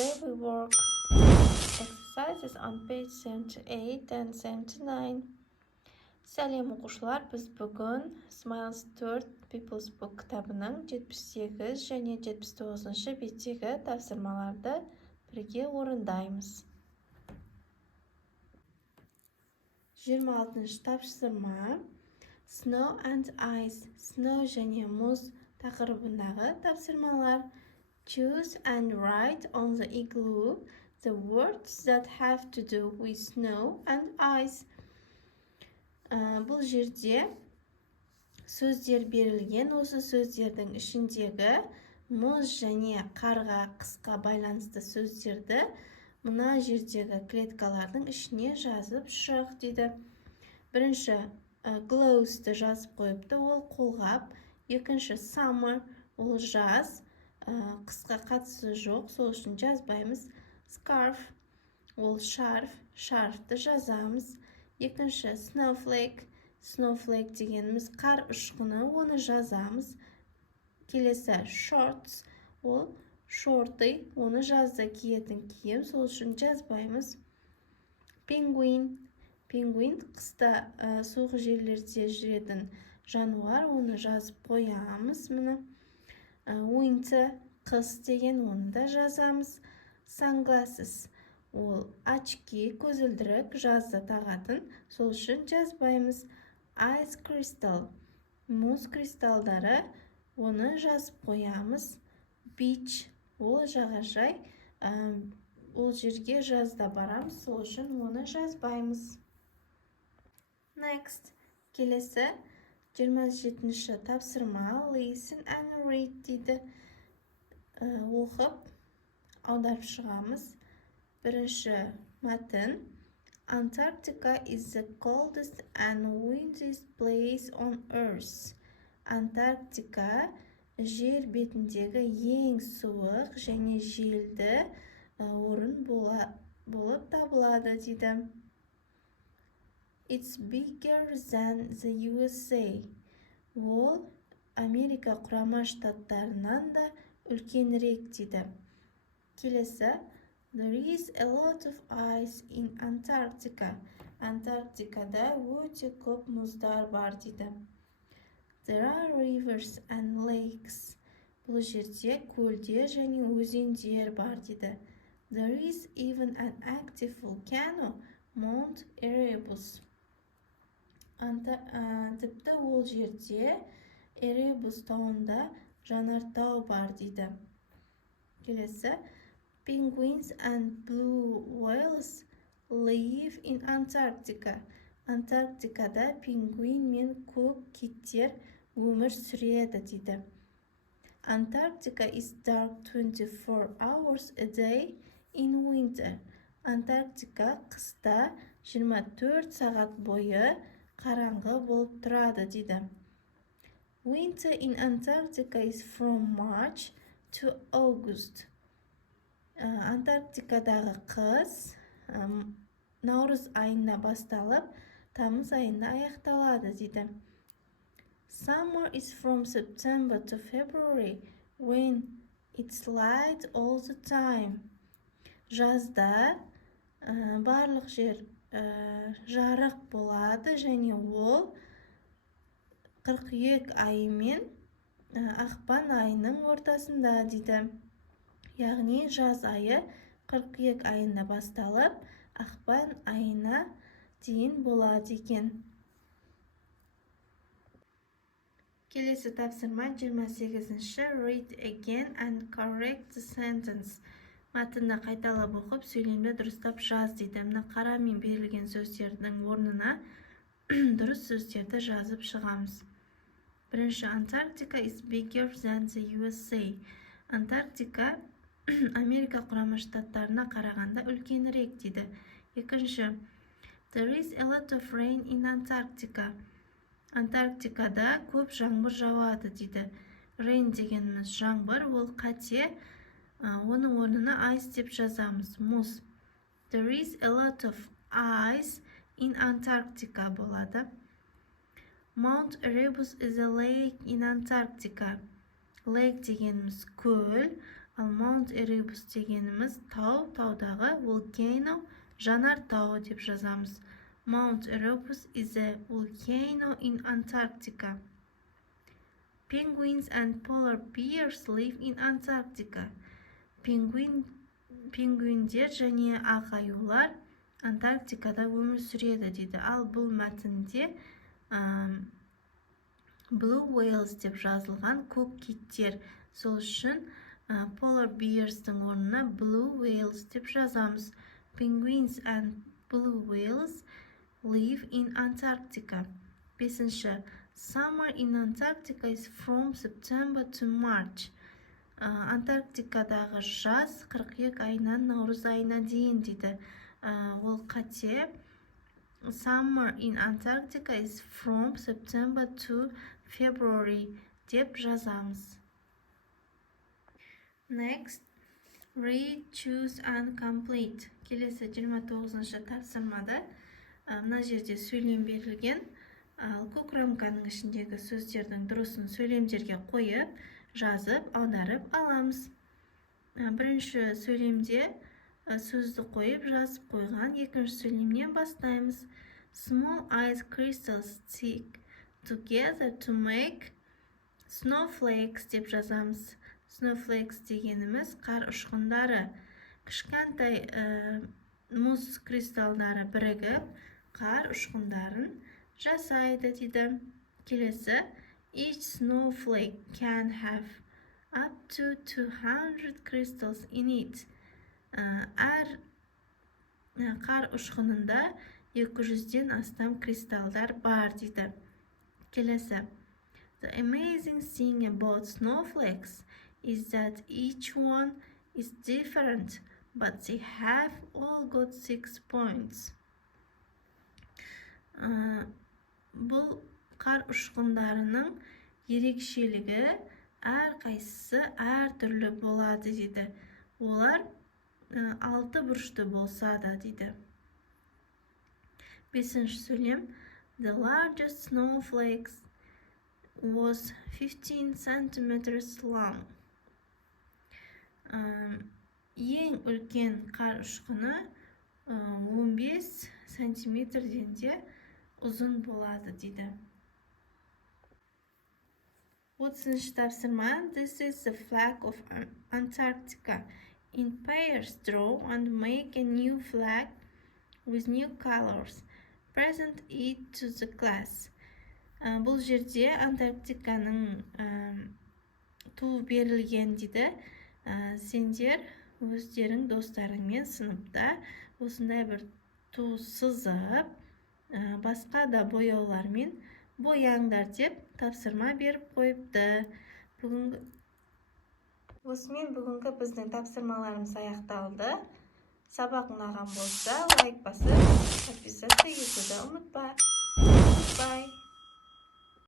Today we work exercises on page 78 and 79. Сәлем оқушылар, біз бүгін smiles4 people's book кітабының 78 және 79 беттегі тапсырмаларды бірге орындаймыз. 26 тапсырма Snow and ice, snow және мұз тақырыбындағы тапсырмалар. Choose and write on the igloo the words that have to do with snow and ice. Бұл жерде сөздер берілген, осы сөздердің ішіндегі мұз және қарға қысқа байланысты сөздерді мына жердегі клеткалардың ішіне жазып шық дейді. Бірінші close-ті жазып қойыпты, ол қолғап. Екінші summer, ол жаз, қысқа қатысы жоқ, сол үшін жазбаймыз. Scarf, ол шарф, шарфты жазамыз. Екінші snowflake, snowflake дегеніміз қар ұшқыны, оны жазамыз. Келесі shorts, ол шорты, оны жазда киетін киім, сол үшін жазбаймыз. Penguin, penguin қыста суық жерлерде жүретін жануар, оны жазып қоямыз. Міне winter, қыс деген, оны да жазамыз. Sunglasses, ол очки, көзілдірік, жазда тағатын, сол үшін жазбаймыз. Ice crystal, мұз кристалдары, оны жазып қоямыз. Beach, ол жағажай, ол жерге жазда барамыз, сол үшін оны жазбаймыз. Next, келесі 27-ші тапсырма listen and read дейді. Оқып, аударып шығамыз. Бірінші мәтін. Antarctica is the coldest and windiest place on earth. Антарктика жер бетіндегі ең суық және желді орын болып табылады дейді. It's bigger than the USA. Ол Америка құрама штаттарынан да үлкенірек дейді. Келесі. There is a lot of ice in Antarctica. Антарктикада өте көп мұздар бар дейді. There are rivers and lakes. Бұл жерде көлдер және өзендер бар дейді. There is even an active volcano, Mount Erebus. Тіпті ол жерде Erebus тауында жанартау бар дейді. Келесі. Penguins and blue whales live in Antarctica. Антарктикада пингвин мен көк киттер өмір сүреді дейді. Antarctica is dark 24 hours a day in winter. Антарктика қыста 24 сағат бойы қараңғы болып тұрады дейді. Winter in Antarctica is from March to August. Антарктикадағы қыс наурыз айында басталып, тамыз айында аяқталады дейді. Summer is from September to February when it's light all the time. Жазда барлық жер жарық болады және ол қыркүйек айы мен ақпан айының ортасында дейді. Яғни жаз айы қыркүйек айында басталып, ақпан айына дейін болады екен. Келесі тапсырма 28-ші Read again and correct the sentence. Мәтінді қайталап оқып, сөйлемді дұрыстап жаз дейді. Мына қарамен берілген сөздердің орнына дұрыс сөздерді жазып шығамыз. Бірінші, Antarctica is bigger than the USA. Антарктика Америка құрама штаттарына қарағанда үлкенірек дейді. Екінші, There is a lot of rain in Antarctica. Антарктикада көп жаңбыр жауады дейді. Rain дегеніміз жаңбыр, ол қате, оның орнына ice деп жазамыз, мұз. There is a lot of ice in Antarctica болады. Mount Erebus is a lake in Antarctica. Lake дегеніміз көл, Ал Mount Erebus дегеніміз тау, таудағы volcano, жанар тау деп жазамыз. Mount Erebus is a volcano in Antarctica. Penguins and polar bears live in Antarctica. Пингвиндер және ақ-аюлар Антарктикада өмір сүреді дейді. Ал бұл мәтінде blue whales деп жазылған, көк киттер. Сол үшін polar bears'тың орнына blue whales деп жазамыз. Penguins and blue whales live in Antarctica. 5. Summer in Antarctica is from September to March. Антарктикадағы жаз қыркүйек айынан наурыз айына дейін дейді. Ол қате. Summer in Antarctica is from September to February деп жазамыз. Next, read, choose and complete. Келесі 29-шы тапсырмада мына жерде сөйлем берілген. Көк рамканың ішіндегі сөздердің дұрысын сөйлемдерге қойып, жазып, аударып аламыз. Бірінші сөйлемде сөзді қойып, жазып қойған. Екінші сөйлемнен бастаймыз. Small ice crystals stick together to make snowflakes деп жазамыз. Snowflakes дегеніміз қар ұшқындары. Кішкентай мұз кристалдары бірігіп, қар ұшқындарын жасайды дейді. Келесі, each snowflake can have up to 200 crystals in it. Әр қар ұшқынында 200-ден астам кристалдар бар дейді. Келесі, the amazing thing about snowflakes is that each one is different, but they have all got 6 points. Бұл қар ұшқындарының ерекшелігі әр қайсысы әр түрлі болады дейді. Олар 6 бұрышты болса да дейді. 5-ші сөйлем. The largest snowflakes was 15 centimeters long. Ең үлкен қар ұшқыны 15 сантиметрден де ұзын болады дейді. 30-шы тапсырма. This is the flag of Antarctica. In pairs, draw and make a new flag with new colors. Present it to the class. Бұл жерде Антарктиканың туы берілген дейді. Сендер өздерің достарыңмен сыныпта осындай бір ту сызып, басқа да бояулармен бояңдар деп тапсырма беріп қойыпты. Осымен бүгінгі біздің тапсырмаларымыз аяқталды. Сабақ ұнаған болса, лайк басып, подписаться етуді ұмытпа. Bye.